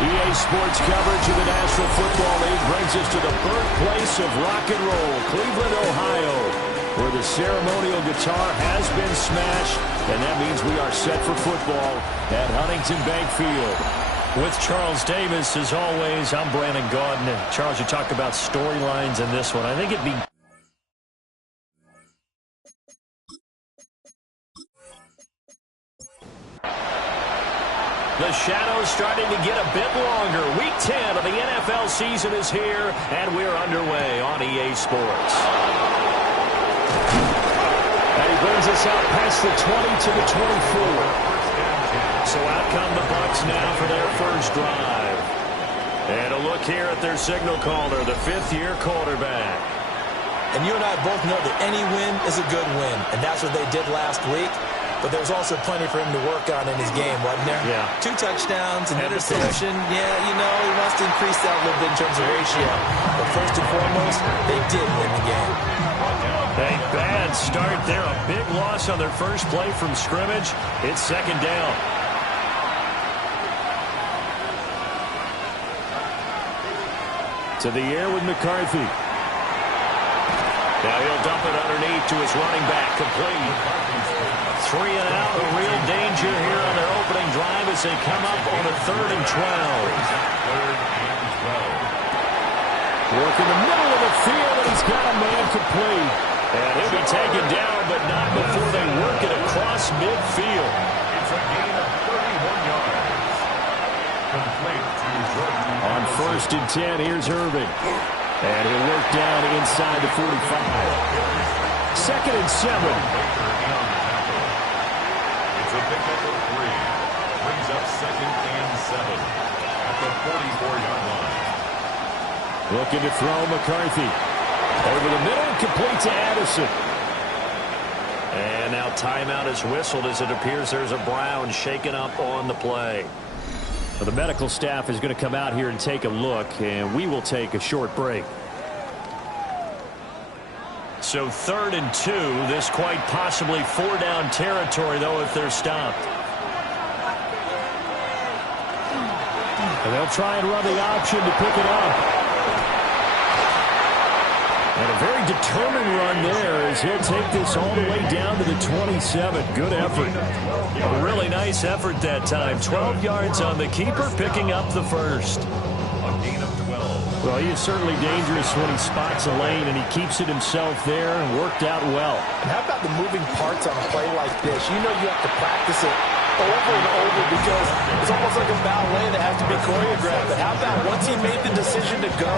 EA Sports coverage of the National Football League brings us to the birthplace of rock and roll, Cleveland, Ohio, where the ceremonial guitar has been smashed, and that means we are set for football at Huntington Bank Field. With Charles Davis, as always, I'm Brandon Gaudin. And Charles, you talk about storylines in this one. I think it'd be... The shadow's starting to get a bit longer. Week 10 of the NFL season is here, and we're underway on EA Sports. And he brings us out past the 20 to the 24. So out come the Bucs now for their first drive. And a look here at their signal caller, the fifth-year quarterback. And you and I both know that any win is a good win, and that's what they did last week. But there was also plenty for him to work on in his game, wasn't there? Yeah. 2 touchdowns, an interception. Yeah, you know, he wants to increase that a little bit in terms of ratio. But first and foremost, they did win the game. A bad start there. A big loss on their first play from scrimmage. It's second down. To the air with McCarthy. Now he'll dump it underneath to his running back, complete. 3 and out, a real danger here on their opening drive as they come up on a 3rd and 12. Work in the middle of the field, and he's got a man complete. And he'll be taken down, but not before they work it across midfield. It's a gain of 31 yards. Complete to Jordan. On 1st and 10, here's Irving. And he'll work down inside the 45. 2nd and 7. It's a pickup of 3. Brings up 2nd and 7 at the 44-yard line. Looking to throw McCarthy. Over the middle, complete to Addison. And now timeout is whistled as it appears there's a Brown shaken up on the play. Well, the medical staff is going to come out here and take a look, and we will take a short break. So 3rd and 2, this quite possibly 4-down territory, though, if they're stopped. And they'll try and run the option to pick it up. And a very determined run there as he'll take this all the way down to the 27. Good effort. A really nice effort that time. 12 yards on the keeper, picking up the first. A gain of 12. Well, he is certainly dangerous when he spots a lane, and he keeps it himself there and worked out well. And how about the moving parts on a play like this? You know you have to practice it over and over because it's almost like a ballet that has to be choreographed. But how about once he made the decision to go,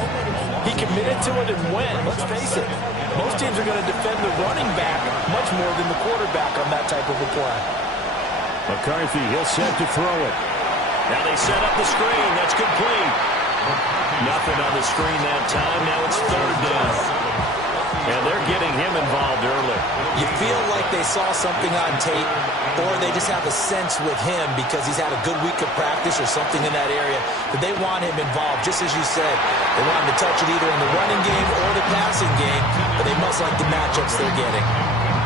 he committed to it and went. Let's face it, most teams are going to defend the running back much more than the quarterback on that type of a play. McCarthy, he'll set to throw it. Now they set up the screen. That's complete. Nothing on the screen that time. Now it's 3rd down. And they're getting him involved early. You feel like they saw something on tape, or they just have a sense with him because he's had a good week of practice or something in that area that they want him involved. Just as you said, they want him to touch it either in the running game or the passing game, but they must like the matchups they're getting.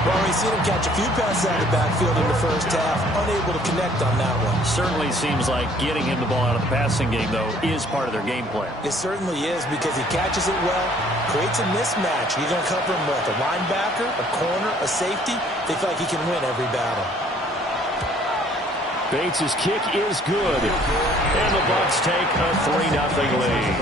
Well, we've seen him catch a few passes out of the backfield in the first half, unable to connect on that one. Certainly seems like getting him the ball out of the passing game, though, is part of their game plan. It certainly is because he catches it well, creates a mismatch. You're going to cover him with a linebacker, a corner, a safety. They feel like he can win every battle. Bates' kick is good. And the Bucs take a 3-0 lead.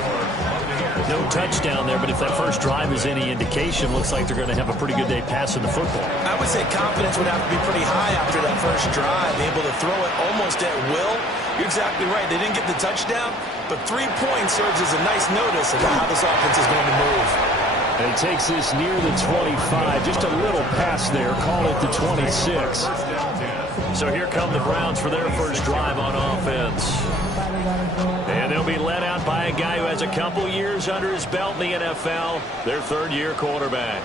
No touchdown there, but if that first drive is any indication, looks like they're going to have a pretty good day passing the football. I would say confidence would have to be pretty high after that first drive, able to throw it almost at will. You're exactly right. They didn't get the touchdown, but 3 points serves as a nice notice of how this offense is going to move. And he takes this near the 25. Just a little pass there. Call it the 26. So here come the Browns for their first drive on offense. And they'll be led out by a guy who has a couple years under his belt in the NFL, their 3rd-year quarterback.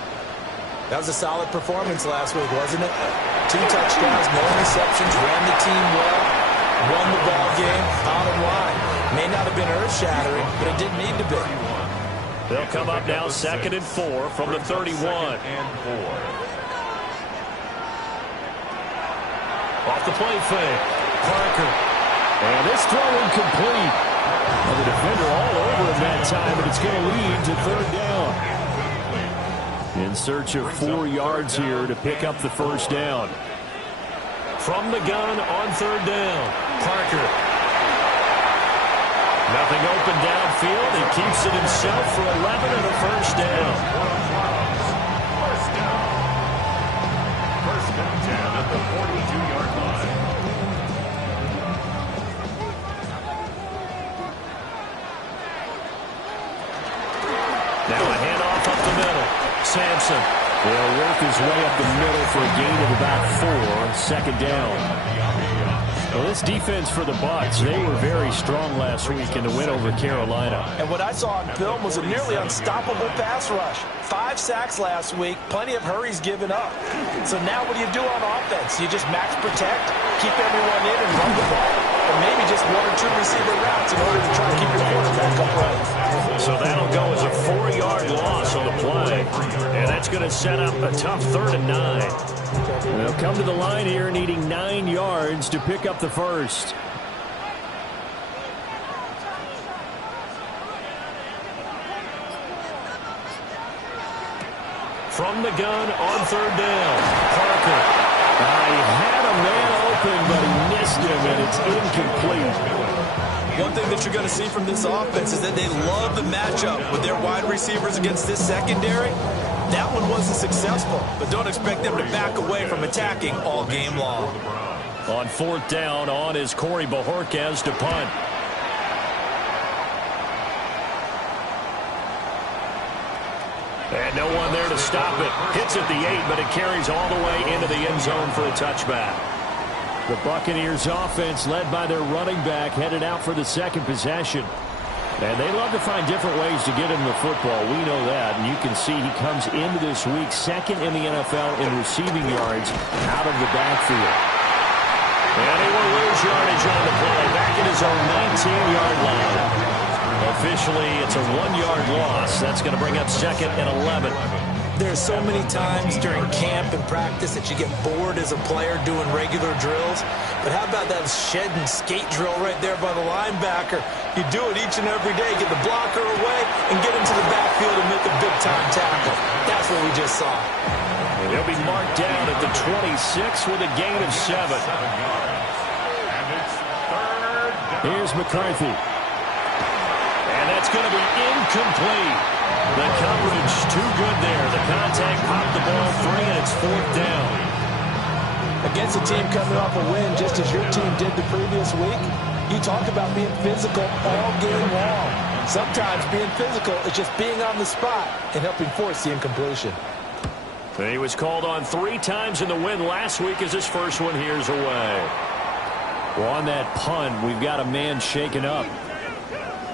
That was a solid performance last week, wasn't it? 2 touchdowns, no interceptions, ran the team well. Won the ball game, bottom line. May not have been earth-shattering, but it didn't need to be. They'll come up now 2nd and 4 from the 31. Off the play fake. Parker. And this throw incomplete. And the defender all over him that time, and it's going to lead to 3rd down. In search of 4 yards here to pick up the 1st down. From the gun on 3rd down. Parker. Nothing open downfield. He keeps it himself for 11 and a 1st down. First and 10 at the 42-yard line. Now a handoff up the middle. Sampson will work his way up the middle for a gain of about 4. 2nd down. Well, this defense for the Bucs, they were very strong last week in the win over Carolina. And what I saw on film was a nearly unstoppable pass rush. 5 sacks last week, plenty of hurries given up. So now what do you do on offense? You just max protect, keep everyone in and run the ball, or maybe just 1 or 2 receiver routes in order to try to keep your quarterback upright. So that'll go as a 4-yard loss on the play. And that's going to set up a tough 3rd and 9. They'll come to the line here needing 9 yards to pick up the 1st. From the gun on 3rd down. Parker. He had a man open, but he missed him, and it's incomplete. One thing that you're going to see from this offense is that they love the matchup with their wide receivers against this secondary. That one wasn't successful, but don't expect them to back away from attacking all game long. On 4th down, on is Corey Bojorquez to punt. And no one there to stop it. Hits at the 8, but it carries all the way into the end zone for a touchback. The Buccaneers offense, led by their running back, headed out for the 2nd possession. And they love to find different ways to get him the football. We know that. And you can see he comes into this week 2nd in the NFL in receiving yards out of the backfield. And he will lose yardage on the play. Back at his own 19-yard line. Officially, it's a 1-yard loss. That's going to bring up 2nd and 11. There's so many times during camp and practice that you get bored as a player doing regular drills. But how about that shed and skate drill right there by the linebacker? You do it each and every day. Get the blocker away and get into the backfield and make a big-time tackle. That's what we just saw. And he'll be marked down at the 26 with a gain of 7. And it's 3rd down. Here's McCarthy. And that's going to be incomplete. The coverage too good there. The contact popped the ball free, and it's 4th down. Against a team coming off a win, just as your team did the previous week, you talked about being physical all game long. Sometimes being physical is just being on the spot and helping force the incompletion. He was called on 3 times in the win last week as his first one here's away. Well, on that punt, we've got a man shaken up.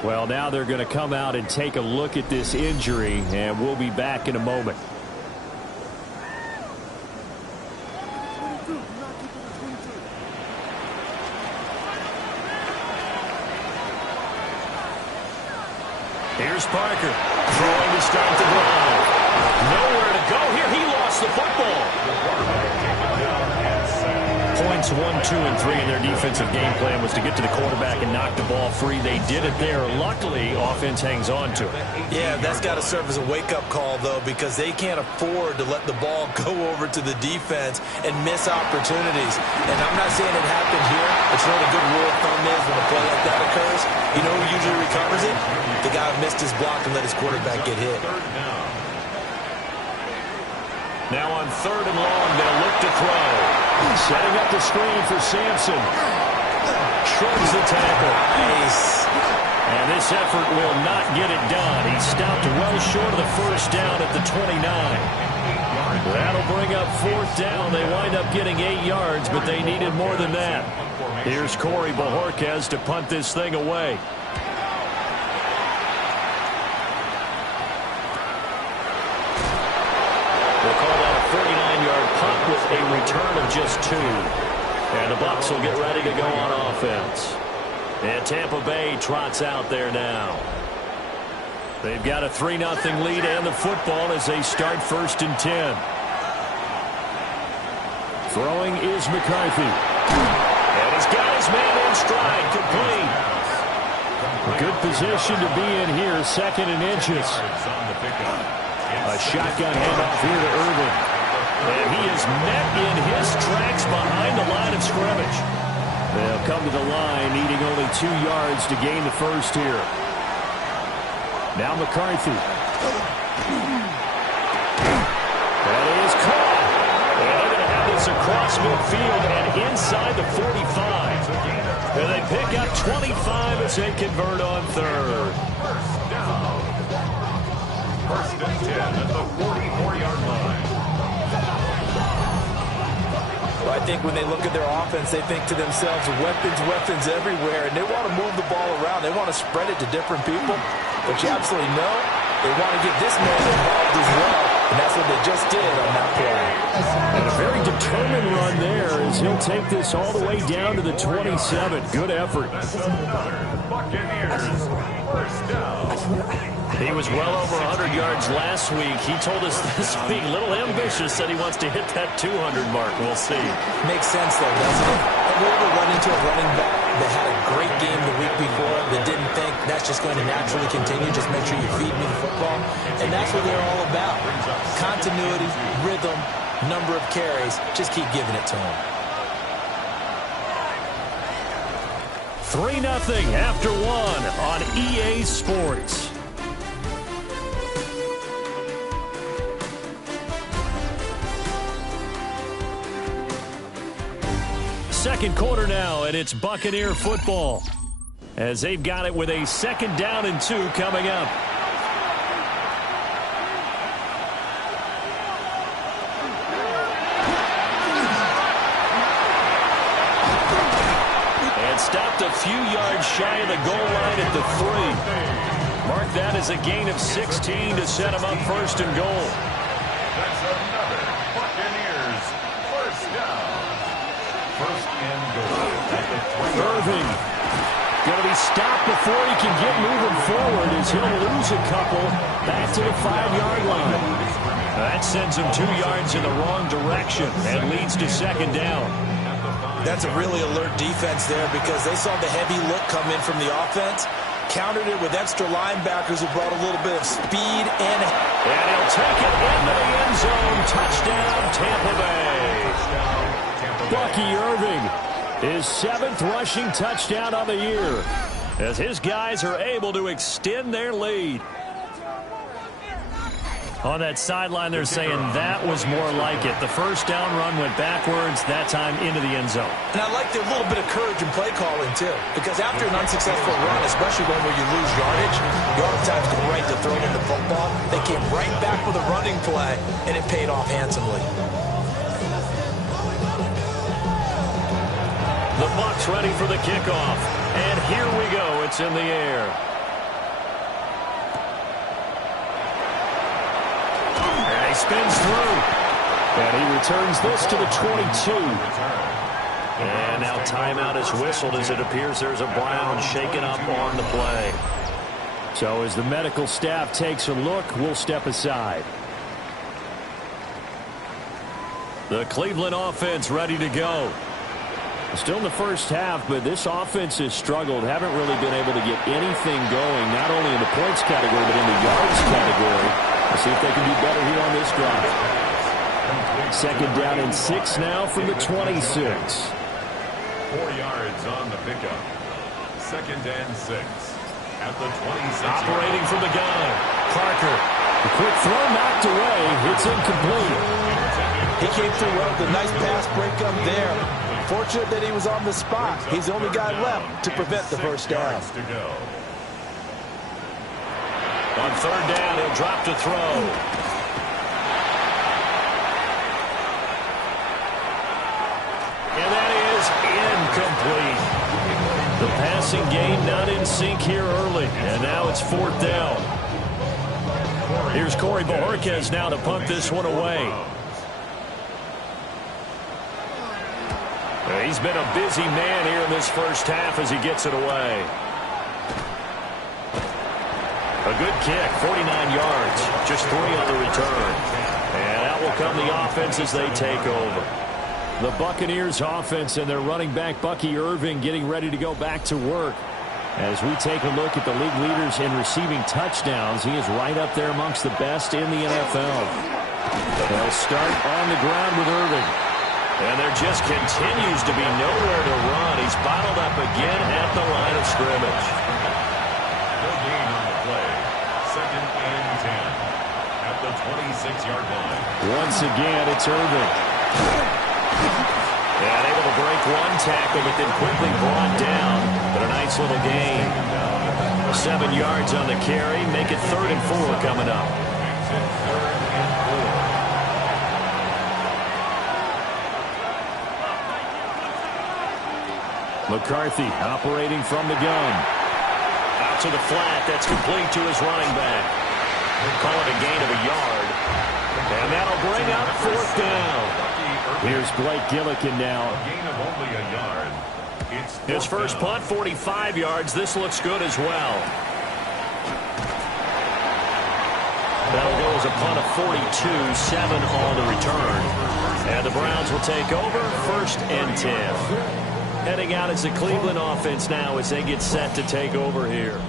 Well, now they're going to come out and take a look at this injury, and we'll be back in a moment. Here's Parker, throwing to start the drive. Nowhere to go here. He lost the football. Points 1, 2, and 3 in their defensive game plan was to get to the quarterback and knock the ball free. They did it there. Luckily, offense hangs on to it. Yeah, that's got to serve as a wake-up call, though, because they can't afford to let the ball go over to the defense and miss opportunities. And I'm not saying it happened here, but you know what a good rule of thumb is when a play like that occurs? You know who usually recovers it? The guy who missed his block and let his quarterback get hit. Now on 3rd and long, they'll look to throw. Setting up the screen for Sampson. Shrugs the tackle. Nice. And this effort will not get it done. He stopped well short of the 1st down at the 29. That'll bring up 4th down. They wind up getting 8 yards, but they needed more than that. Here's Corey Bojorquez to punt this thing away. We'll call that a 49-yard punt with a return of just 2. And the Bucs will get ready to go on offense. And Tampa Bay trots out there now. They've got a 3-0 lead and the football as they start 1st and 10. Throwing is McCarthy. And he's got his man in stride, complete. A good position to be in here, 2nd and inches. A shotgun handoff here to Irving. And he is met in his tracks behind the line of scrimmage. They'll come to the line, needing only 2 yards to gain the first here. Now McCarthy. That is caught. And they're going to have this across midfield and inside the 45. And they pick up 25 as they convert on 3rd. First and 10 at the 44-yard line. Well, I think when they look at their offense, they think to themselves, weapons everywhere, and they want to move the ball around. They want to spread it to different people. But you absolutely know they want to get this man involved as well, and that's what they just did on that play. And a very determined run there as he'll take this all the way down to the 27. Good effort. Buccaneers, first down. He was well over 100 yards last week. He told us this week, a little ambitious, said he wants to hit that 200 mark. We'll see. Makes sense, though, doesn't it? Have you ever run into a running back that had a great game the week before that didn't think that's just going to naturally continue? Just make sure you feed me the football. And that's what they're all about. Continuity, rhythm, number of carries. Just keep giving it to them. 3-0 after 1 on EA Sports. Second quarter now, and it's Buccaneer football as they've got it with a 2nd down and 2 coming up. And stopped a few yards shy of the goal line at the 3. Mark that as a gain of 16 to set them up 1st and goal. That's another Buccaneers first down. First and goal at the 3. Irving going to be stopped before he can get moving forward as he'll lose a couple back to the 5-yard line. That sends him 2 yards in the wrong direction and leads to 2nd down. That's a really alert defense there because they saw the heavy look come in from the offense, countered it with extra linebackers who brought a little bit of speed in. And he'll take it into the end zone. Touchdown, Tampa Bay. Bucky Irving, his 7th rushing touchdown of the year as his guys are able to extend their lead. On that sideline, they're saying that was more like it. The first down run went backwards, that time into the end zone. And I like the little bit of courage in play calling, too, because after an unsuccessful run, especially one where you lose yardage, you oftentimes go right to throwing the football. They came right back with a running play, and it paid off handsomely. The Bucs ready for the kickoff. And here we go. It's in the air. And he spins through. And he returns this to the 22. And now timeout is whistled as it appears there's a Brown shaken up on the play. So as the medical staff takes a look, we'll step aside. The Cleveland offense ready to go. Still in the first half, but this offense has struggled. Haven't really been able to get anything going, not only in the points category, but in the yards category. Let's see if they can do better here on this drive. 2nd down and 6 now from the 26. 4 yards on the pickup. 2nd and 6 at the 26. Operating from the gun. Parker. The quick throw knocked away. It's incomplete. He came through well with a nice pass breakup there. Fortunate that he was on the spot. He's the only guy left to prevent the first down. To go. On 3rd down, he'll drop to throw. And that is incomplete. The passing game not in sync here early. And now it's 4th down. Here's Corey Bojorquez now to punt this one away. He's been a busy man here in this first half as he gets it away. A good kick, 49 yards, just 3 on the return. And out will come the offense as they take over. The Buccaneers offense and their running back Bucky Irving getting ready to go back to work. As we take a look at the league leaders in receiving touchdowns, he is right up there amongst the best in the NFL. They'll start on the ground with Irving. And there just continues to be nowhere to run. He's bottled up again at the line of scrimmage. No gain on the play. 2nd and 10 at the 26-yard line. Once again, it's Irving. And able to break one tackle, but then quickly brought down. But a nice little gain. 7 yards on the carry. Make it 3rd and 4 coming up. Makes it 3rd and 4. McCarthy operating from the gun. Out to the flat. That's complete to his running back. We'll call it a gain of a yard. And that'll bring up 4th down. Here's Blake Gillikin now. A gain of only a yard. It's His first punt, 45 yards. This looks good as well. That'll go as a punt of 42, 7 on the return. And the Browns will take over 1st and 10. Heading out as the Cleveland offense now as they get set to take over here.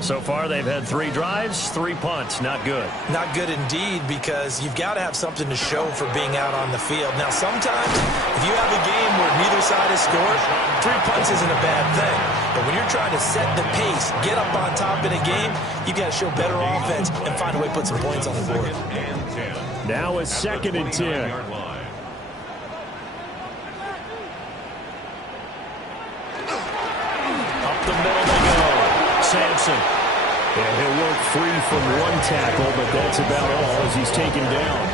So far, they've had 3 drives, 3 punts. Not good. Not good indeed, because you've got to have something to show for being out on the field. Now, sometimes, if you have a game where neither side has scored, 3 punts isn't a bad thing. But when you're trying to set the pace, get up on top in a game, you got to show better offense and find a way to put some points on the board. Now it's 2nd and 10. Up the middle they go. Sampson. And he'll work free from one tackle, but that's about all as he's taken down.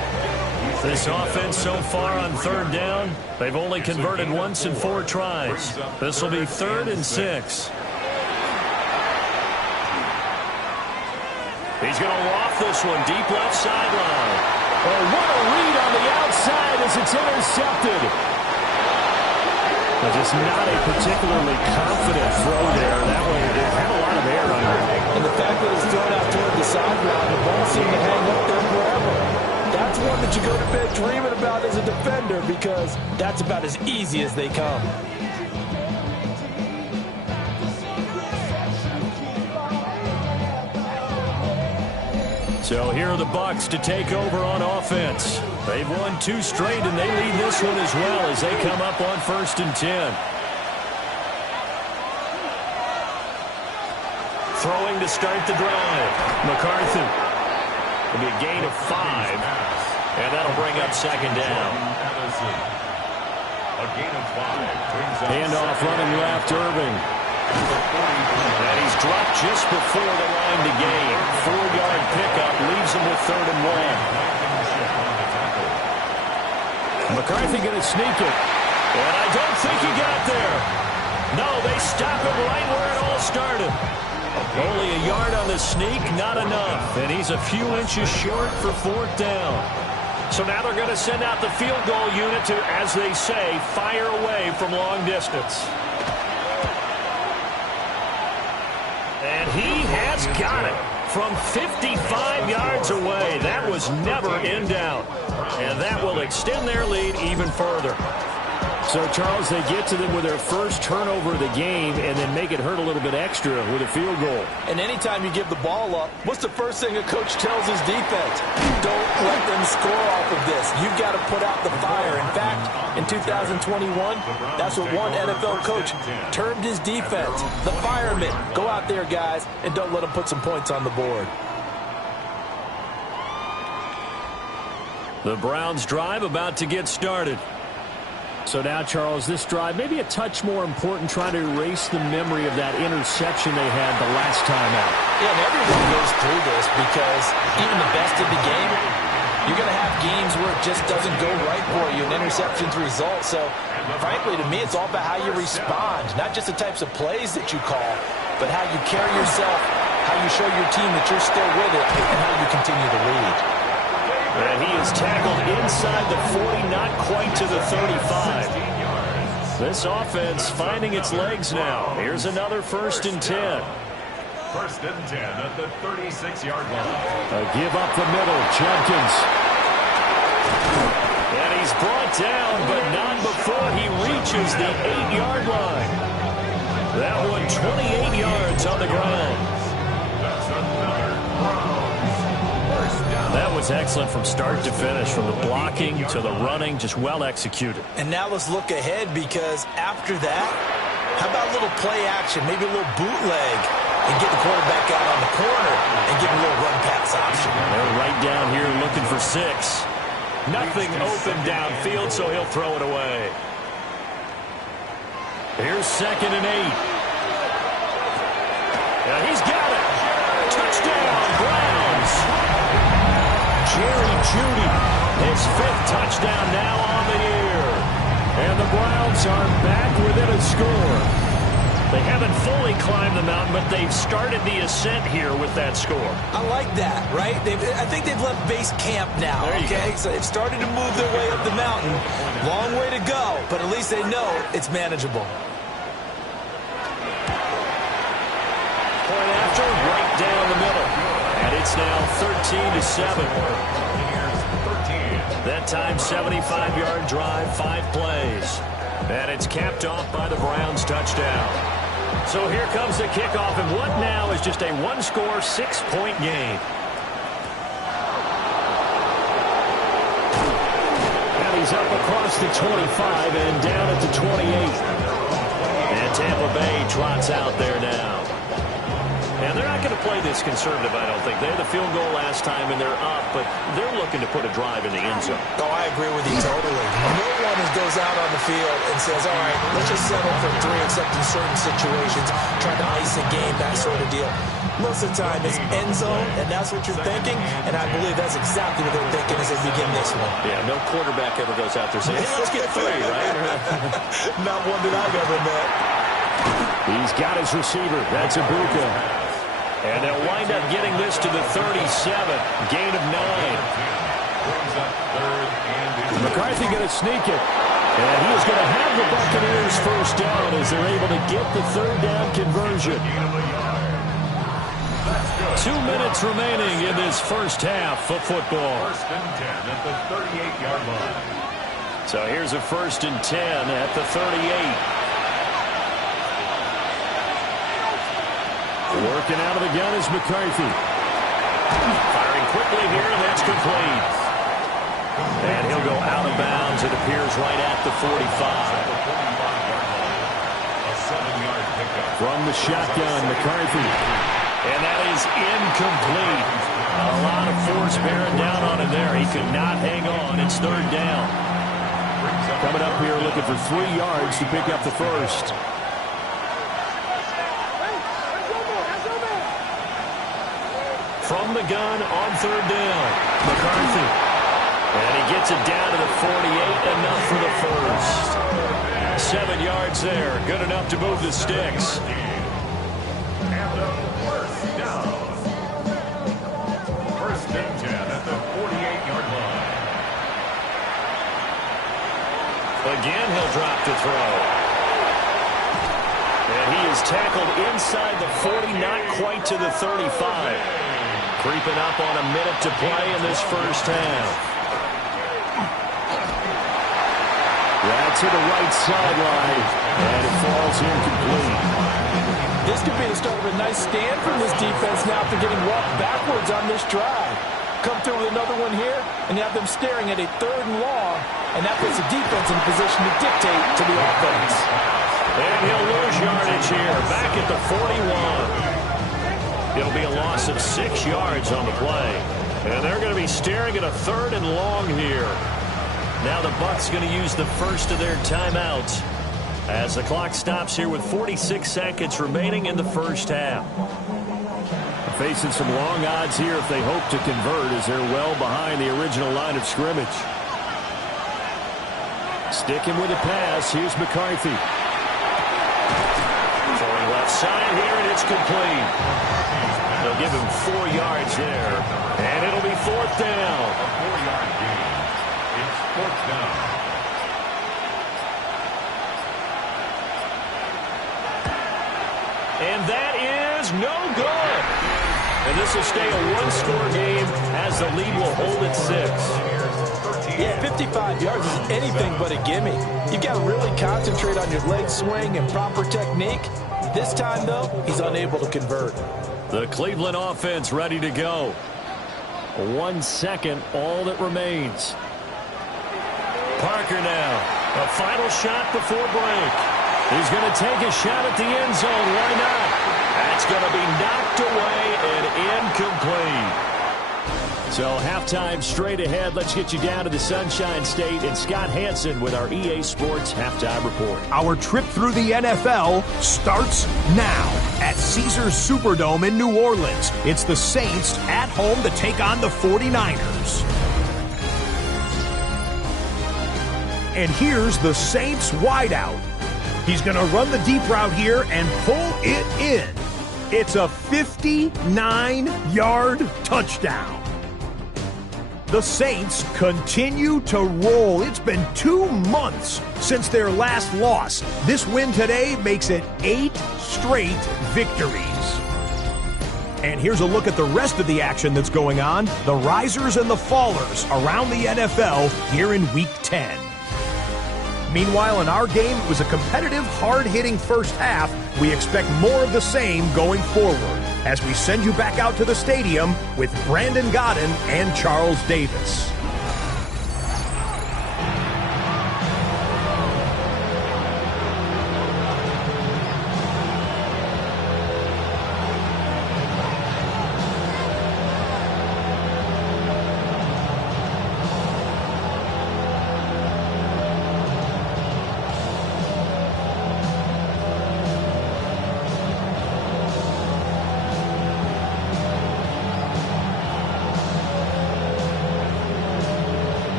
This offense so far on 3rd down, they've only converted once in 4 tries. This will be 3rd and 6. He's going to loft this one deep left sideline. Oh, what a read on the outside as it's intercepted. But just not a particularly confident throw there. That way it had a lot of air under it. And the fact that it's thrown out toward the sideline, the ball seemed to hang up there forever. That's one that you go to bed dreaming about as a defender, because that's about as easy as they come. So here are the Bucs to take over on offense. They've won 2 straight, and they lead this one as well as they come up on 1st and 10. Throwing to start the drive. McCarthy. It'll be a gain of 5, and that'll bring up 2nd down. A gain of 5. Handoff running left, Irving. And he's dropped just before the line to gain. 4-yard pickup leaves him with 3rd and 1. McCarthy going to sneak it. And I don't think he got there. No, they stop him right where it all started. Only a yard on the sneak, not enough. And he's a few inches short for 4th down. So now they're going to send out the field goal unit to, as they say, fire away from long distance. And he has got it from 55 yards away. That was never in doubt. And that will extend their lead even further. So, Charles, they get to them with their first turnover of the game and then make it hurt a little bit extra with a field goal. And anytime you give the ball up, what's the first thing a coach tells his defense? Don't let them score off of this. You've got to put out the fire. In fact, in 2021, that's what one NFL coach termed his defense. The firemen. Go out there, guys, and don't let them put some points on the board. The Browns drive about to get started. So now, Charles, this drive maybe a touch more important, trying to erase the memory of that interception they had the last time out. Yeah, and everyone goes through this because even the best of the game, you're going to have games where it just doesn't go right for you, and interceptions result. So, frankly, to me, it's all about how you respond, not just the types of plays that you call, but how you carry yourself, how you show your team that you're still with it, and how you continue to lead. And he is tackled inside the 40, not quite to the 35. This offense finding its legs now. Here's another 1st and 10. 1st and 10 at the 36-yard line. A give up the middle. Jenkins. And he's brought down, but not before he reaches the 8-yard line. That one 28 yards on the ground. That's another Browns 1st down. That was excellent from start to finish, from the blocking to the running, just well executed. And now let's look ahead, because after that, how about a little play action, maybe a little bootleg, and get the quarterback out on the corner and give him a little run-pass option. They're right down here looking for 6. Nothing open downfield, so he'll throw it away. Here's 2nd and 8. And he's got it. Touchdown, Browns. Jerry Jeudy, his 5th touchdown now on the year. And the Browns are back within a score. They haven't fully climbed the mountain, but they've started the ascent here with that score. I like that, right? I think they've left base camp now, okay? So they've started to move their way up the mountain. Long way to go, but at least they know it's manageable. Point after, right down the middle. And it's now 13-7. That time, 75-yard drive, 5 plays. And it's capped off by the Browns' touchdown. So here comes the kickoff, and what now is just a 1-score, 6-point game. And he's up across the 25 and down at the 28. And Tampa Bay trots out there now. And they're not going to play this conservative, I don't think. They had the field goal last time, and they're up, but they're looking to put a drive in the end zone. Oh, I agree with you totally. No one goes out on the field and says, all right, let's just settle for 3, except in certain situations, trying to ice a game, that sort of deal. Most of the time, it's end zone, and that's what you're thinking, and I believe that's exactly what they're thinking as they begin this one. Yeah, no quarterback ever goes out there saying, hey, let's get 3, right? Not one that I've ever met. He's got his receiver. That's Ibuka. And they'll wind up getting this to the 37. Gain of 9. McCarthy going to sneak it. And he is going to have the Buccaneers 1st down as they're able to get the 3rd down conversion. 2 minutes remaining in this 1st half of football. 1st and 10 at the 38-yard line. So here's a 1st and 10 at the 38. Working out of the gun is McCarthy. Firing quickly here, and that's complete. And he'll go out of bounds, it appears, right at the 45. A 7-yard pickup. From the shotgun, McCarthy. And that is incomplete. A lot of force bearing down on him there. He could not hang on. It's 3rd down. Coming up here looking for 3 yards to pick up the 1st. From the gun on 3rd down, McCarthy. And he gets it down to the 48, enough for the 1st. 7 yards there, good enough to move the sticks. And the 1st down. 1st and 10 at the 48-yard line. Again, he'll drop to throw. And he is tackled inside the 40, not quite to the 35. Creeping up on a minute to play in this 1st half. That's to the right sideline, and it falls incomplete. This could be the start of a nice stand from this defense now after getting walked backwards on this drive. Come through with another one here, and you have them staring at a 3rd and long, and that puts the defense in a position to dictate to the offense. And he'll lose yardage here, back at the 41. It'll be a loss of 6 yards on the play. And they're going to be staring at a 3rd and long here. Now the Bucs going to use the first of their timeouts as the clock stops here with 46 seconds remaining in the 1st half. Facing some long odds here if they hope to convert, as they're well behind the original line of scrimmage. Sticking with the pass, here's McCarthy. Throwing left side here, and it's complete. They'll give him 4 yards there, and it'll be 4th down. A 4-yard gain. It's 4th down. And that is no good. And this will stay a one-score game as the lead will hold at 6. Yeah, 55 yards is anything but a gimme. You've got to really concentrate on your leg swing and proper technique. This time, though, he's unable to convert. The Cleveland offense ready to go. 1 second, all that remains. Parker now. A final shot before break. He's going to take a shot at the end zone. Why not? That's going to be knocked away and incomplete. So halftime straight ahead. Let's get you down to the Sunshine State and Scott Hansen with our EA Sports Halftime Report. Our trip through the NFL starts now at Caesars Superdome in New Orleans. It's the Saints at home to take on the 49ers. And here's the Saints wideout. He's going to run the deep route here and pull it in. It's a 59-yard touchdown. The Saints continue to roll. It's been 2 months since their last loss. This win today makes it 8 straight victories. And here's a look at the rest of the action that's going on. The risers and the fallers around the NFL here in Week 10. Meanwhile, in our game, it was a competitive, hard-hitting first half. We expect more of the same going forward as we send you back out to the stadium with Brandon Godden and Charles Davis.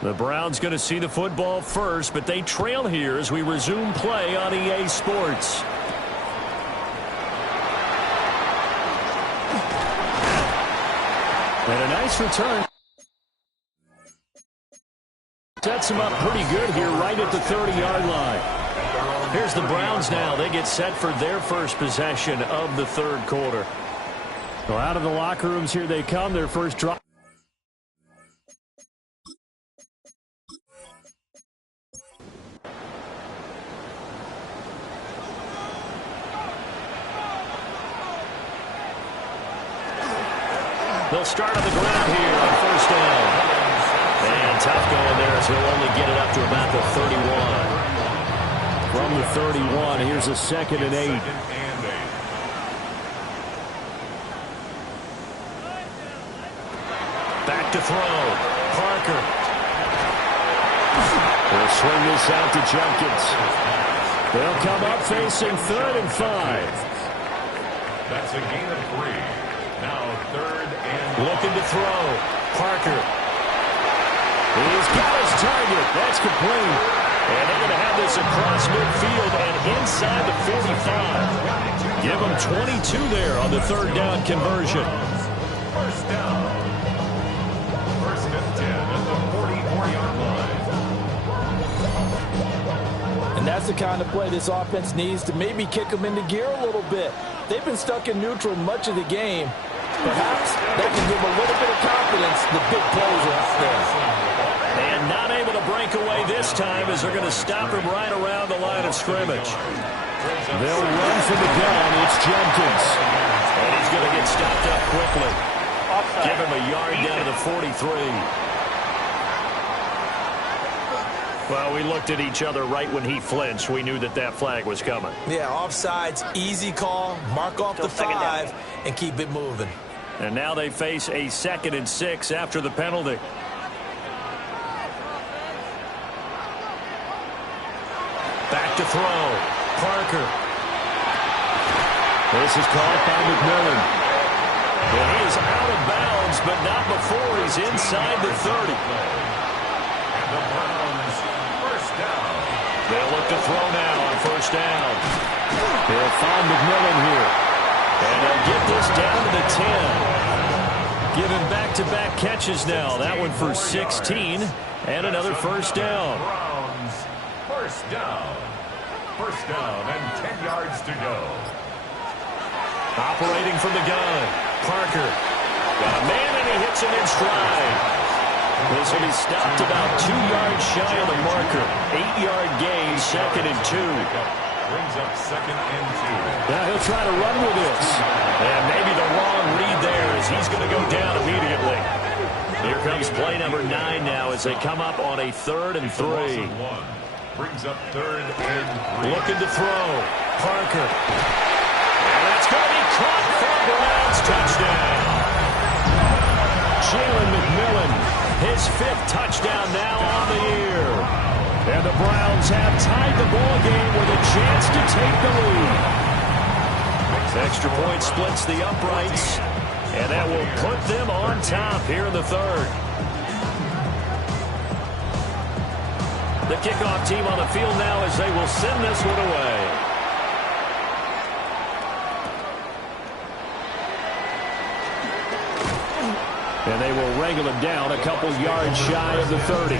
The Browns going to see the football first, but they trail here as we resume play on EA Sports. And a nice return. Sets them up pretty good here right at the 30-yard line. Here's the Browns now. They get set for their first possession of the third quarter. Well, out of the locker rooms here they come. Their first drive. They'll start on the ground here on first down. And tough going there as he'll only get it up to about the 31. From the 31, here's a 2nd and 8. Back to throw. Parker. They'll swing this out to Jenkins. They'll come up facing 3rd and 5. That's a gain of 3. Now 3rd and looking to throw. Parker. He's got his target. That's complete. And they're going to have this across midfield and inside the 45. Give them 22 there on the 3rd down conversion. First down. 1st and 10 at the 44-yard line. And that's the kind of play this offense needs to maybe kick them into gear a little bit. They've been stuck in neutral much of the game. Perhaps that can give them a little bit of confidence. The big plays are up there. And not able to break away this time as they're going to stop him right around the line of scrimmage. They'll run from the gun. It's Jenkins. And he's going to get stopped up quickly. Give him a yard down to the 43. Well, we looked at each other right when he flinched. We knew that that flag was coming. Yeah, offsides, easy call. Mark off the 5 and keep it moving. And now they face a 2nd and 6 after the penalty. Back to throw. Parker. This is caught by McMillan. And he is out of bounds, but not before he's inside the 30. And the Browns, first down. They'll look to throw now on 1st down. They'll find McMillan here. And they'll get this down to the 10. Give him back-to-back catches now. That one for 16. And another 1st down. Browns, first down. 1st down and 10 yards to go. Operating from the gun. Parker. Got a man and he hits him in stride. This will be stopped about 2 yards shy of the marker. 8-yard gain, 2nd and 2. Brings up 2nd and 2. Now he'll try to run with this. And maybe the wrong read there as he's going to go down immediately. Here comes play number 9 now as they come up on a 3rd and 3. Brings up 3rd and 3. Looking to throw. Parker. And that's going to be caught for a Browns touchdown. Jalen McMillan, his 5th touchdown now on the year. And the Browns have tied the ball game with a chance to take the lead. Extra point splits the uprights, and that will put them on top here in the 3rd. The kickoff team on the field now as they will send this one away. And they will wrangle him down a couple yards shy of the 30.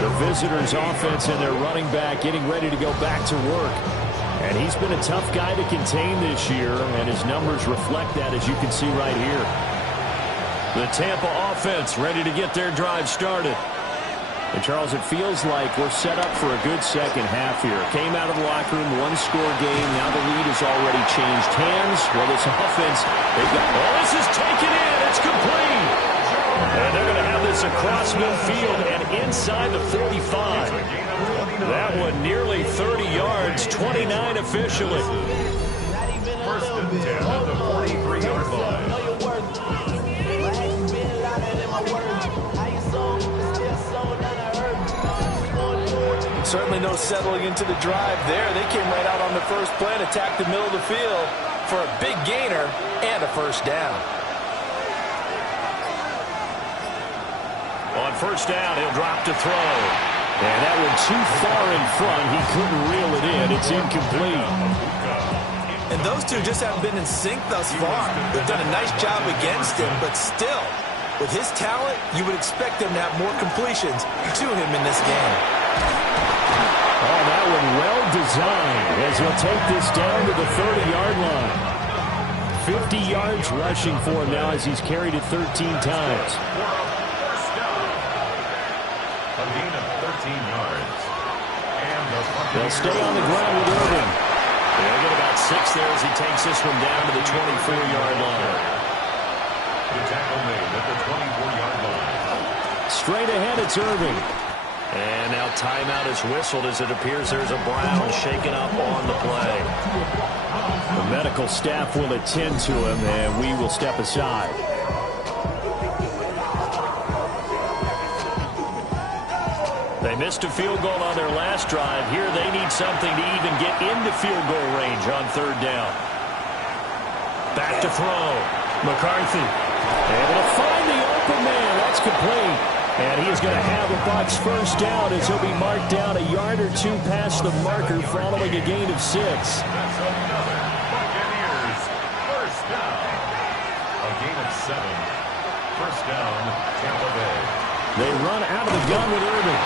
The visitors' offense and their running back getting ready to go back to work. And he's been a tough guy to contain this year, and his numbers reflect that, as you can see right here. The Tampa offense ready to get their drive started. And, Charles, it feels like we're set up for a good second half here. Came out of the locker room, one-score game. Now the lead has already changed hands. Well, this offense, they've got... Oh, this is taken in. It's complete. And they're going to have this across midfield and inside the 45. That one nearly 30 yards, 29 officially. 1st and 10 at the 43-yard line. Certainly no settling into the drive there. They came right out on the first play and attacked the middle of the field for a big gainer and a 1st down. On 1st down, he'll drop to throw. And that one too far in front. He couldn't reel it in. It's incomplete. And those two just haven't been in sync thus far. They've done a nice job against him, but still, with his talent, you would expect them to have more completions to him in this game. Oh, that one well designed as he'll take this down to the 30-yard line. 50 yards rushing for him now as he's carried it 13 times. A gain of 13 yards. And they'll stay on the ground with Irving. They'll get about 6 there as he takes this one down to the 24-yard line. The tackle made at the 24-yard line. Straight ahead, it's Irving. And now timeout is whistled as it appears there's a Brown shaken up on the play. The medical staff will attend to him, and we will step aside. They missed a field goal on their last drive. Here they need something to even get into field goal range on 3rd down. Back to throw. McCarthy able to find the open man. That's complete. And he is going to have a Bucs first down as he'll be marked down a yard or two past the marker following a gain of 6. Buccaneers first down. A gain of 7. First down, Tampa Bay. They run out of the gun with Irving.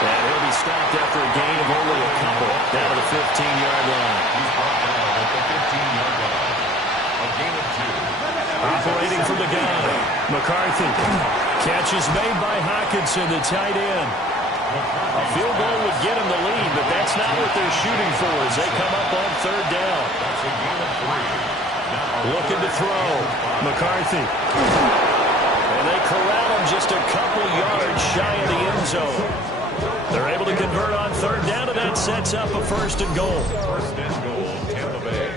And he'll be stopped after a gain of only a couple down to the 15-yard line. He's brought down at the 15-yard line. A gain of 2. Operating from the gun. McCarthy. Catch is made by Hockenson, the tight end. A field goal would get him the lead, but that's not what they're shooting for as they come up on third down. That's a gain of 3. Looking to throw. McCarthy. And they corral him just a couple yards shy of the end zone. They're able to convert on third down, and that sets up a first and goal. First and goal, Tampa Bay.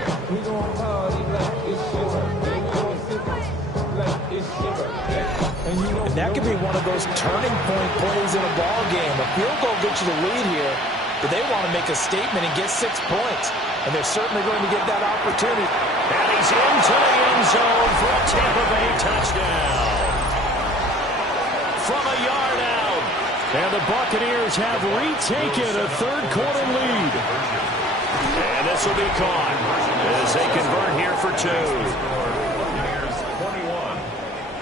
And that could be one of those turning point plays in a ball game. A field goal gets you the lead here, but they want to make a statement and get 6 points. And they're certainly going to get that opportunity. And he's into the end zone for a Tampa Bay touchdown. From a yard out. And the Buccaneers have retaken a third-quarter lead. And this will be caught as they convert here for 2. Buccaneers 21.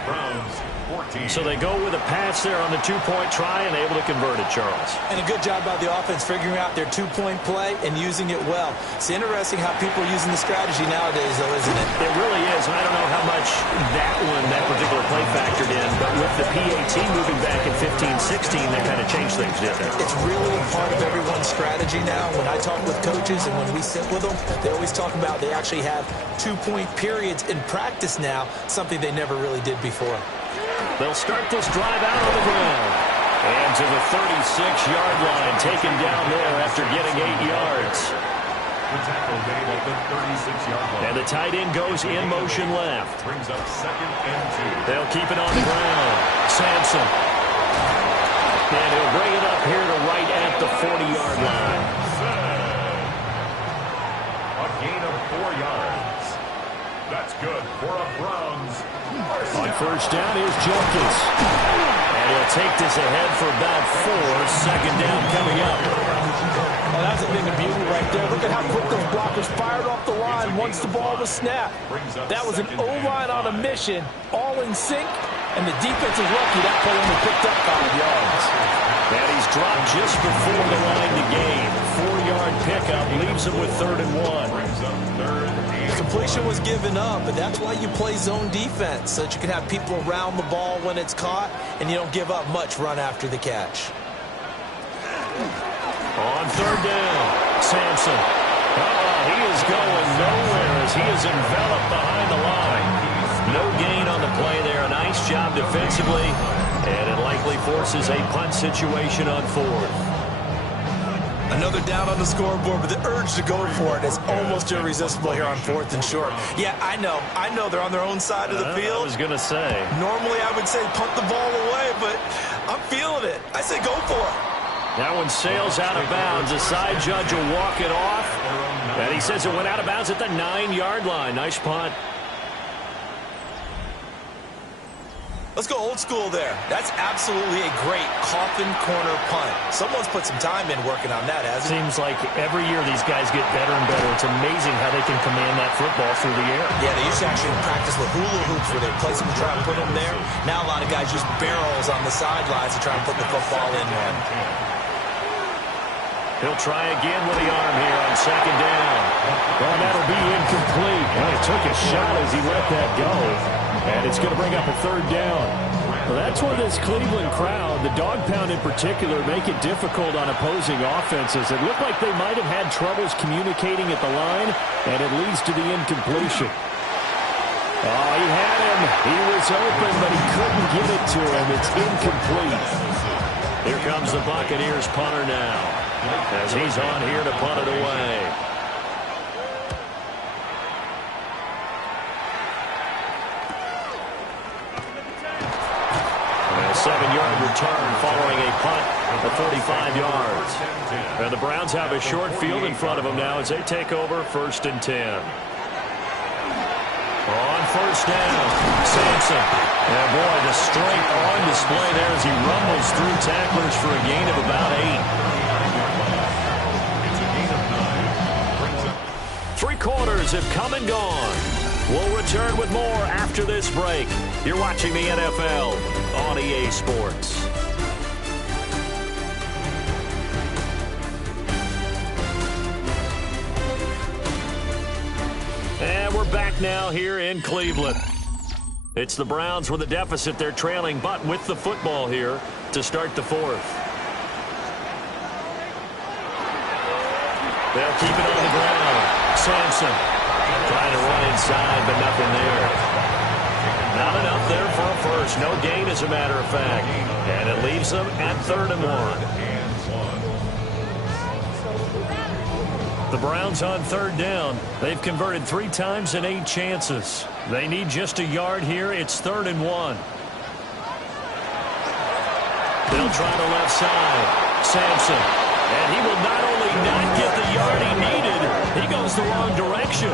Browns 14. So they go with a pass there on the 2-point try and able to convert it, Charles. And a good job by the offense figuring out their 2-point play and using it well. It's interesting how people are using the strategy nowadays, though, isn't it? It really is. And I don't know how much that particular play factored in, but with the PAT moving back in 15-16, that kind of changed things, didn't it? It's really a part of everyone's strategy now. When I talk with coaches and when we sit with them, they always talk about they actually have 2-point periods in practice now, something they never really did before. They'll start this drive out on the ground. And to the 36-yard line, taken down there after getting 8 yards. The tackle made at the 36-yard line. And the tight end goes in motion left. Brings up second and 2. They'll keep it on the ground. Sampson. And he'll bring it up here to right at the 40-yard line. A gain of 4 yards. That's good for a Browns. On first down, here's Jenkins. And he'll take this ahead for about 4. Second down coming up. Oh, that's a thing of beauty right there. Look at how quick those blockers fired off the line once the ball was snapped. That was an O-line on a mission, all in sync, and the defense is lucky that play only picked up 5 yards. And he's dropped just before the line to gain. 4-yard pickup leaves him with 3rd and 1. Brings up 3rd and 8. Completion was given up, but that's why you play zone defense, so that you can have people around the ball when it's caught, and you don't give up much run after the catch. On third down, Sampson. He is going nowhere as he is enveloped behind the line. No gain on the play there. A nice job defensively, and it likely forces a punt situation on 4th. Another down on the scoreboard, but the urge to go for it is almost irresistible here on 4th and short. Yeah, I know they're on their own side of the field. I was going to say. Normally I would say punt the ball away, but I'm feeling it. I say go for it. That one sails out of bounds. The side judge will walk it off. And he says it went out of bounds at the 9-yard line. Nice punt. Let's go old school there. That's absolutely a great coffin corner punt. Someone's put some time in working on that, hasn't it? Seems like every year these guys get better and better. It's amazing how they can command that football through the air. Yeah, they used to actually practice with hula hoops where they place them and try to put them there. Now a lot of guys use barrels on the sidelines to try and put the football in there. He'll try again with the arm here on second down. Well, that'll be incomplete. And he took a shot as he let that go. And it's going to bring up a 3rd down. Well, that's where this Cleveland crowd, the dog pound in particular, make it difficult on opposing offenses. It looked like they might have had troubles communicating at the line, and it leads to the incompletion. Oh, he had him. He was open, but he couldn't get it to him. It's incomplete. Here comes the Buccaneers punter now, as he's on here to punt it away. A 7-yard return following a punt of 45 yards. And the Browns have a short field in front of them now as they take over 1st and 10. On first down, Sampson. And boy, the strength on display there as he rumbles through tacklers for a gain of about 8. Three quarters have come and gone. We'll return with more after this break. You're watching the NFL on EA Sports. And we're back now here in Cleveland. It's the Browns with a deficit. They're trailing, but with the football here to start the fourth. They'll keep it on the ground. Sampson trying to run inside, but nothing there. Not enough there for a first. No gain, as a matter of fact. And it leaves them at 3rd and 1. The Browns on 3rd down. They've converted 3 times in 8 chances. They need just a yard here. It's 3rd and 1. They'll try the left side. Sampson. And he will not only not get the yard he needed, he goes the wrong direction.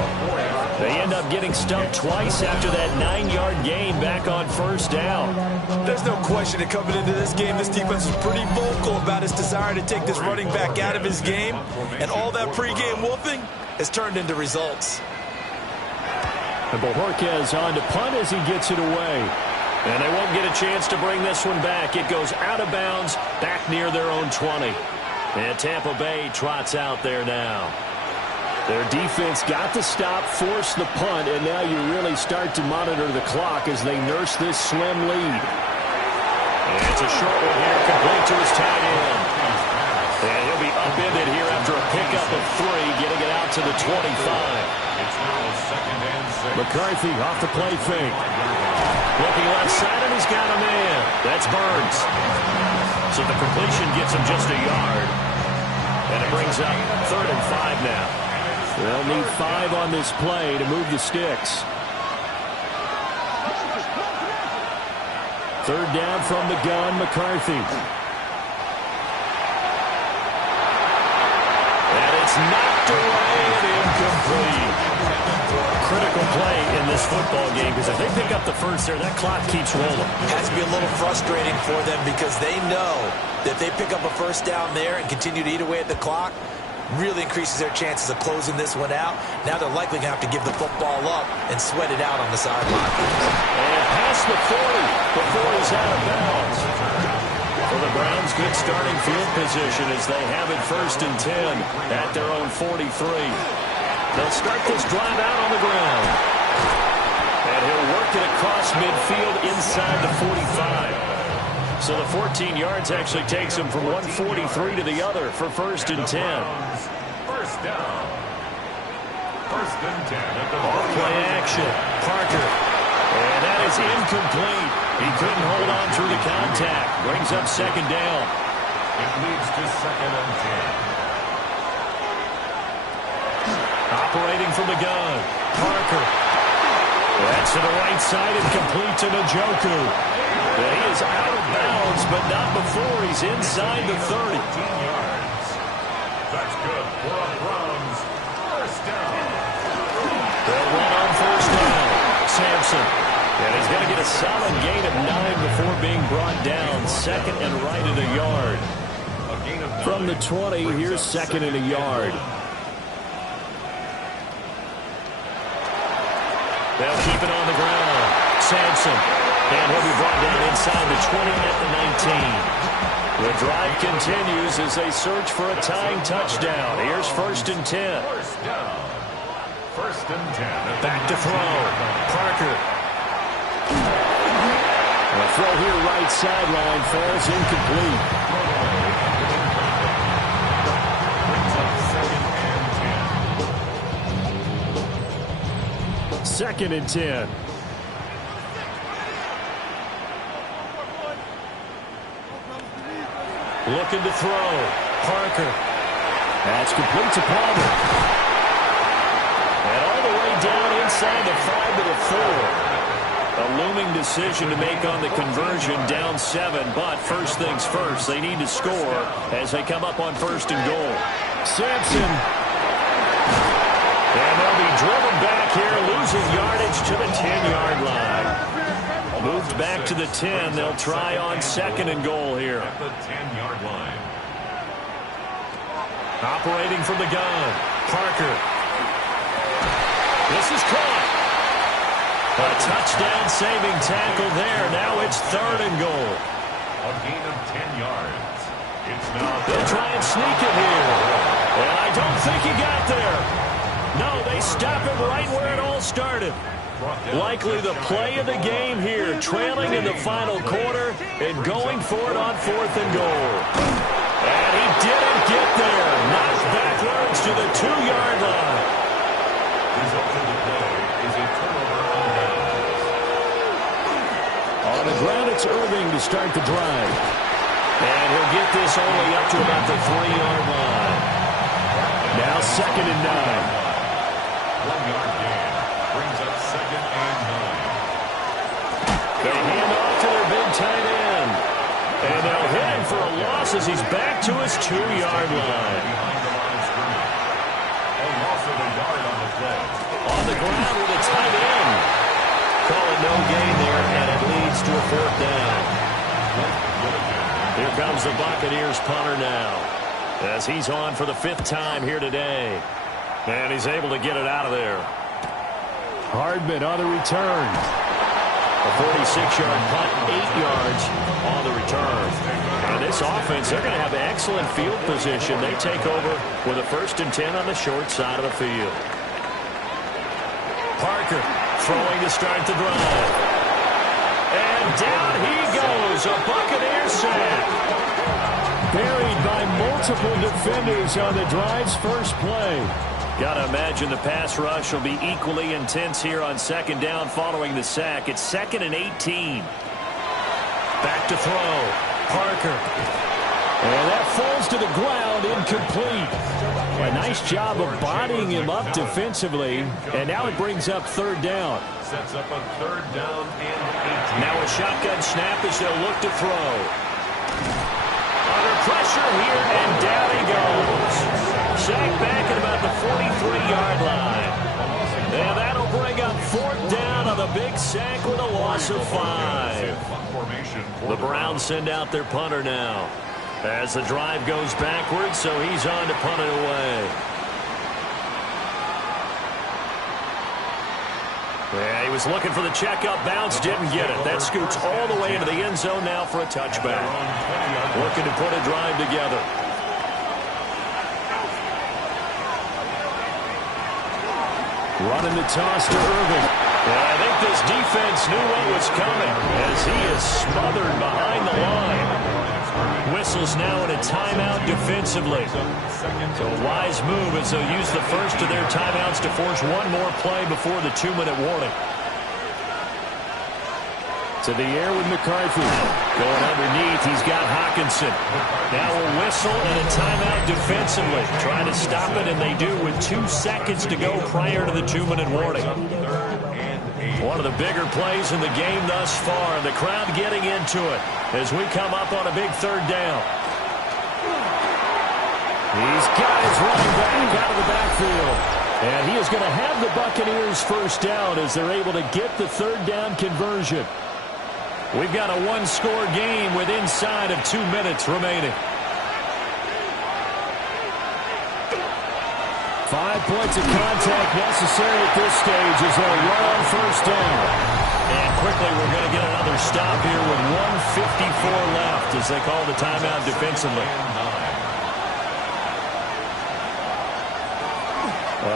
They end up getting stumped twice after that 9-yard gain back on first down. There's no question that coming into this game, this defense is pretty vocal about its desire to take this running back out of his game. And all that pregame wolfing has turned into results. And Bojorquez on to punt as he gets it away. And they won't get a chance to bring this one back. It goes out of bounds back near their own 20. And Tampa Bay trots out there now. Their defense got the stop, forced the punt, and now you really start to monitor the clock as they nurse this slim lead. And it's a short one here, complete to his tight end. And he'll be upended here after a pickup of 3, getting it out to the 25. McCarthy off the play fake. Looking left side, and he's got a man. That's Burns. So the completion gets him just a yard. And it brings up 3rd and 5 now. They'll need 5 on this play to move the sticks. 3rd down from the gun, McCarthy. And it's knocked away and incomplete. Critical play in this football game, because if they pick up the first there, that clock keeps rolling. It has to be a little frustrating for them because they know that if they pick up a first down there and continue to eat away at the clock, really increases their chances of closing this one out. Now they're likely going to have to give the football up and sweat it out on the sideline. And past the 40 before he's out of bounds. For the Browns, good starting field position as they have it 1st and 10 at their own 43. They'll start this drive out on the ground. And he'll work it across midfield inside the 45. So the 14 yards actually takes him from 143 to the other for 1st and 10. First down. 1st and 10. Off play action. Parker. And that is incomplete. He couldn't hold on through the contact. Brings up 2nd down. It leads to 2nd and 10. Operating from the gun. Parker. That's to the right side and complete to Njoku. He is out of bounds, but not before he's inside the 30. 18 yards. That's good for a Browns. First down. They'll run on first down. Sampson. And he's going to get a solid gain of 9 before being brought down. 2nd and right at a yard. From the 20, here's 2nd and a yard. They'll keep it on the ground. Sampson. And he'll be brought down inside the 20 at the 19. The drive continues as they search for a tying touchdown. Here's 1st and 10. First down. 1st and 10. Back to throw. Parker. A throw here right sideline falls incomplete. Second and 10. Looking to throw. Parker. That's complete to Palmer. And all the way down inside the 5 to the 4. A looming decision to make on the conversion, down 7. But first things first, they need to score as they come up on 1st and goal. Sampson. And they'll be driven back here, losing yardage to the 10-yard line. Moved back to the 10. They'll try on 2nd and goal here. At the 10-yard line. Operating from the gun, Parker. This is caught. A touchdown-saving tackle there. Now it's 3rd and goal. A gain of 10 yards. It's now. They'll try and sneak it here. And I don't think he got there. No, they stop him right where it all started. Likely the play of the game here, trailing in the final quarter and going for it on 4th and goal. And he didn't get there. Knocked backwards to the 2-yard line. Result of the play is a turnover on downs. On the ground, it's Irving to start the drive. And he'll get this only up to about the 3-yard line. Now 2nd and 9. 1-yard gain brings up 2nd and 9. They hand off to their big tight end. And they'll hit him for a loss as he's back to his 2-yard line. Behind the line of scrimmage. A loss of a yard on the play. On the ground with a tight end. Call it no gain there, and it leads to a 4th down. Here comes the Buccaneers punter now, as he's on for the 5th time here today. And he's able to get it out of there. Hardman on the return. A 46-yard punt, 8 yards on the return. And this offense, they're going to have excellent field position. They take over with a 1st and 10 on the short side of the field. Parker throwing to start the drive. And down he goes, a Buccaneers sack. Buried by multiple defenders on the drive's first play. Got to imagine the pass rush will be equally intense here on 2nd down following the sack. It's 2nd and 18. Back to throw. Parker. And that falls to the ground, incomplete. A nice job of bodying him up defensively. And now it brings up 3rd down. Sets up a 3rd down and 18. Now a shotgun snap as they'll look to throw. Under pressure here, and down he goes. Sacked back at about the 43-yard line. And that'll bring up 4th down on the big sack with a loss of 5. The Browns send out their punter now, as the drive goes backwards, so he's on to punt it away. Yeah, he was looking for the checkup bounce, didn't get it. That scoots all the way into the end zone now for a touchback. Looking to put a drive together. Running the toss to Irving. Yeah, I think this defense knew what was coming as he is smothered behind the line. Whistles now in a timeout defensively. So a wise move as they'll use the first of their timeouts to force one more play before the 2-minute warning. To the air with McCarthy. Going underneath, he's got Hawkinson. Now a whistle and a timeout defensively. Trying to stop it, and they do with 2 seconds to go prior to the 2-minute warning. One of the bigger plays in the game thus far, and the crowd getting into it as we come up on a big 3rd down. He's got his running back out of the backfield. And he is going to have the Buccaneers 1st down as they're able to get the 3rd down conversion. We've got a 1-score game with inside of 2 minutes remaining. 5 points of contact necessary at this stage as they'll run on 1st down. And quickly we're going to get another stop here with 1:54 left as they call the timeout defensively.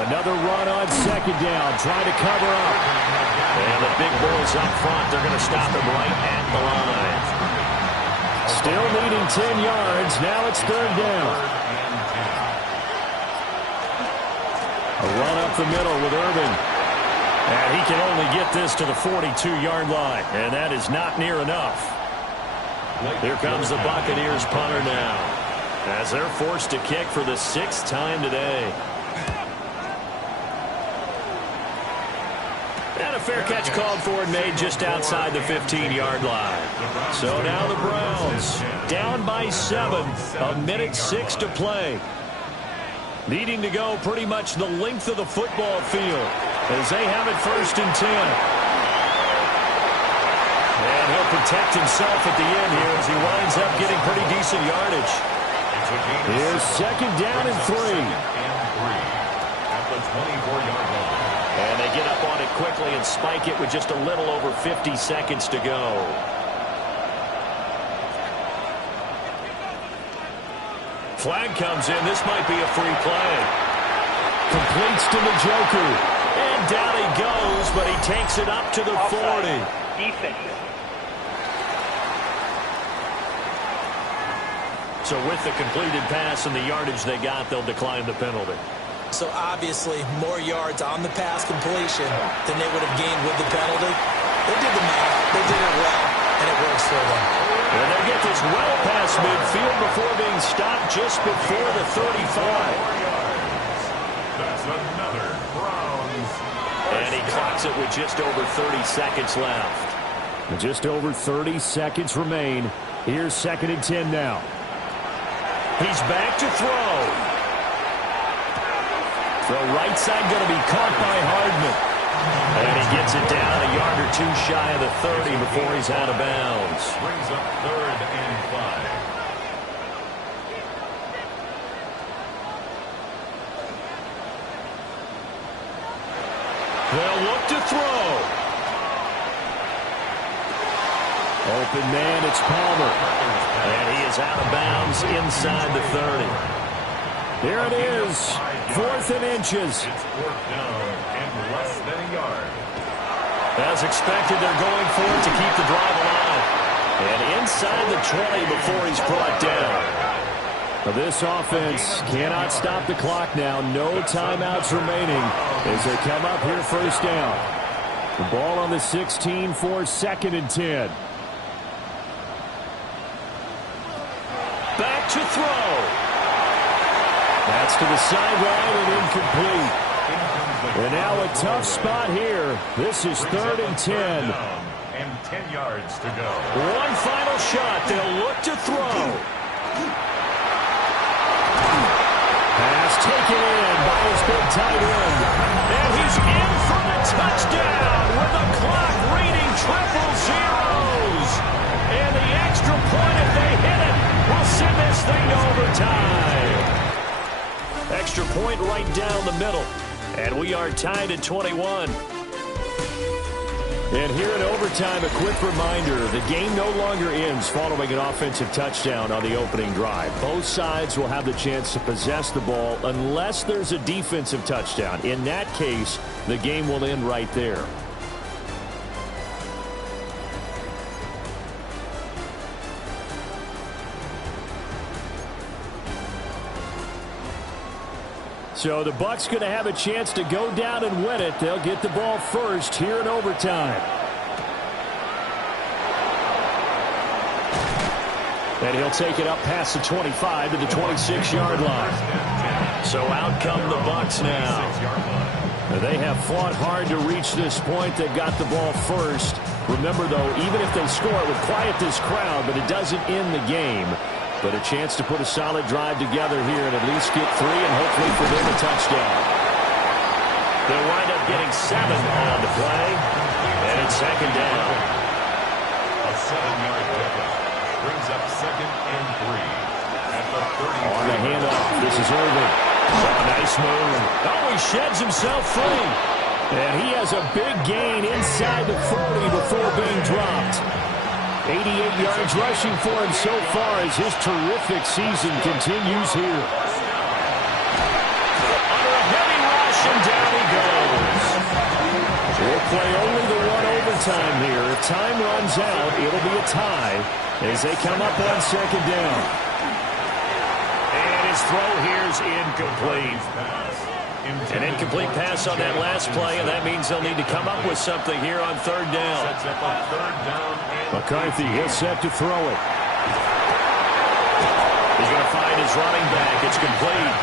Another run on 2nd down, trying to cover up. And the big boys up front, they're going to stop him right at the line. Still needing 10 yards. Now it's 3rd down. A run up the middle with Irving. And he can only get this to the 42-yard line. And that is not near enough. Here comes the Buccaneers punter now, as they're forced to kick for the 6th time today. And a fair catch called for and made just outside the 15-yard line. So now the Browns down by 7, 1:06 to play. Needing to go pretty much the length of the football field as they have it 1st and 10. And he'll protect himself at the end here as he winds up getting pretty decent yardage. Here's 2nd down and 3. At the 24-yard line. And they get up on it quickly and spike it with just a little over 50 seconds to go. Flag comes in. This might be a free play. Completes to Njoku. And down he goes, but he takes it up to the 40. Defense. So with the completed pass and the yardage they got, they'll decline the penalty. So obviously more yards on the pass completion than they would have gained with the penalty. They did the math. They did it well, and it works for them. And they get this well past midfield before being stopped just before the 35. That's another Browns. And he clocks it with just over 30 seconds left. Just over 30 seconds remain. Here's 2nd and 10 now. He's back to throw. Throw right side going to be caught by Hardman. And he gets it down a yard or two shy of the 30 before he's out of bounds. Brings up 3rd and 5. They'll look to throw. Open man, it's Palmer. And he is out of bounds inside the 30. Here it is, 4th and inches. It's 4th down and less than a yard. As expected, they're going for it to keep the drive alive. And inside the 20 before he's brought down. Now this offense cannot stop the clock now. No timeouts remaining as they come up here 1st down. The ball on the 16 for 2nd and 10. Back to throw. That's to the sideline and incomplete. And now a tough spot here. This is 3rd and 10. And 10 yards to go. One final shot. They'll look to throw. Pass taken in by his big tight end. And he's in for the touchdown with the clock reading triple zeros. And the extra point, if they hit it, will send this thing to overtime. Extra point right down the middle. And we are tied at 21. And here in overtime, a quick reminder, the game no longer ends following an offensive touchdown on the opening drive. Both sides will have the chance to possess the ball unless there's a defensive touchdown. In that case, the game will end right there. So the Bucs going to have a chance to go down and win it. They'll get the ball first here in overtime. And he'll take it up past the 25 to the 26-yard line. So out come the Bucs now. They have fought hard to reach this point. They've got the ball first. Remember, though, even if they score, it would quiet this crowd, but it doesn't end the game. But a chance to put a solid drive together here and at least get 3 and hopefully for them a touchdown. They'll wind up getting 7 on the play. And it's 2nd down. A 7-yard pickup brings up 2nd and 3. At the 30. On the handoff, this is Irvin. Oh, nice move. Oh, he sheds himself free. And he has a big gain inside the 40 before being dropped. 88 yards rushing for him so far as his terrific season continues here. Under a heavy rush, and down he goes. We'll play only the one overtime here. If time runs out, it'll be a tie as they come up on 2nd down. And his throw here's incomplete. An incomplete pass on that last play, and that means they'll need to come up with something here on 3rd down. Sets up on 3rd down. McCarthy is set to throw it. He's going to find his running back. It's complete.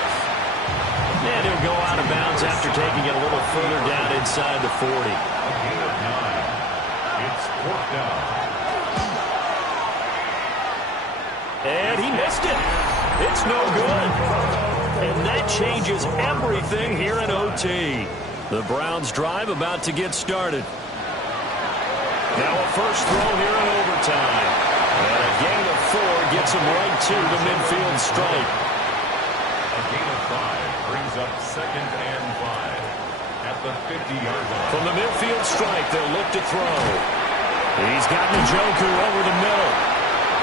And he'll go out of bounds after taking it a little further down inside the 40. A gain of 9. It's 4th down. And he missed it. It's no good. And that changes changes everything here in OT. The Browns drive about to get started. Now a first throw here in overtime. And a gain of 4 gets him right to the midfield stripe. A gain of 5 brings up 2nd and 5 at the 50-yard line. From the midfield stripe, they'll look to throw. He's got Njoku over the middle.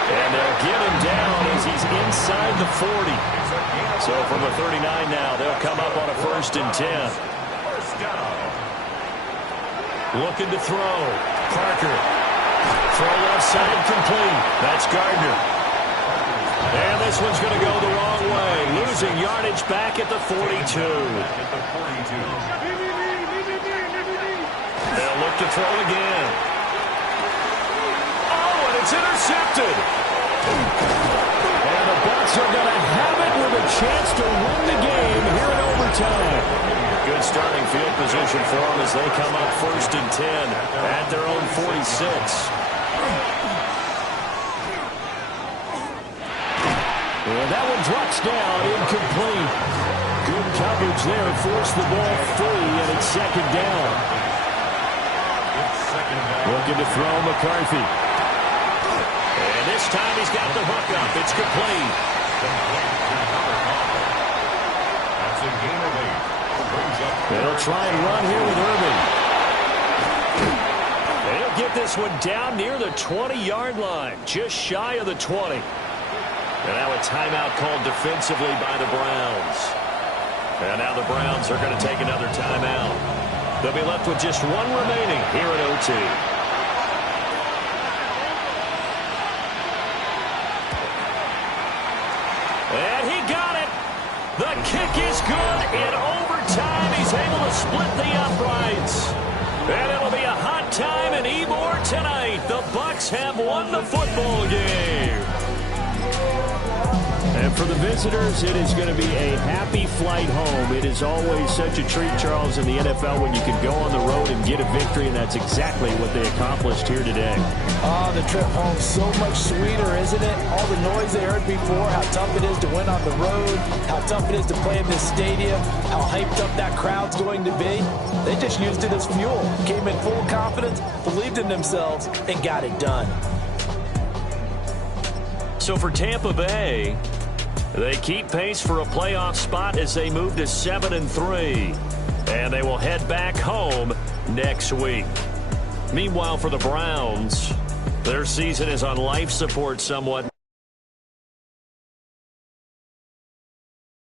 And they'll get him down as he's inside the 40. So from the 39 now, they'll come up on a 1st and 10. First down. Looking to throw. Parker. Throw left side complete. That's Gardner. And this one's going to go the wrong way. Losing yardage back at the 42. They'll look to throw again. Oh, and it's intercepted. And the Bucs are going to have it with a chance to win the game here in overtime. Good starting field position for them as they come up 1st and 10 at their own 46. And that one drops down, incomplete. Good coverage there, forced the ball free, and it's 2nd down. Looking to throw McCarthy. And this time he's got the hook up. It's complete. That's a gain of 8. They'll try and run here with Irving. They'll get this one down near the 20-yard line, just shy of the 20. And now a timeout called defensively by the Browns. And now the Browns are going to take another timeout. They'll be left with just one remaining here at OT. And he got it. The kick is good in overtime. He's able to split the uprights. And it'll be a hot time in Ybor tonight. The Bucs have won the football game. And for the visitors, it is going to be a happy flight home. It is always such a treat, Charles, in the NFL when you can go on the road and get a victory, and that's exactly what they accomplished here today. Oh, the trip home so much sweeter, isn't it? All the noise they heard before, how tough it is to win on the road, how tough it is to play in this stadium, how hyped up that crowd's going to be. They just used it as fuel, came in full confidence, believed in themselves, and got it done. So for Tampa Bay, they keep pace for a playoff spot as they move to 7-3. And they will head back home next week. Meanwhile, for the Browns, their season is on life support somewhat.